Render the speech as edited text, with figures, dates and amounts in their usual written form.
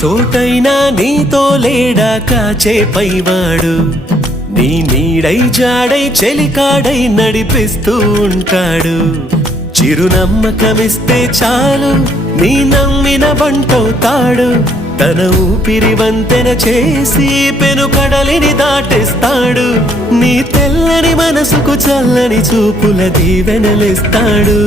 చోటైనా నీతో లేడా కాచే పైవాడు నీ నీడై జాడై చెలికాడై నడిపిస్తూ ఉంటాడు చిరునమ్మకమిస్తే చాలు నీ నమ్మిన బంటవుతాడు తన ఊపిరి వంతెన చేసి పెను కడలిని దాటేస్తాడు నీ తెల్లని మనసుకు చల్లని చూపుల దీవెనలిస్తాడు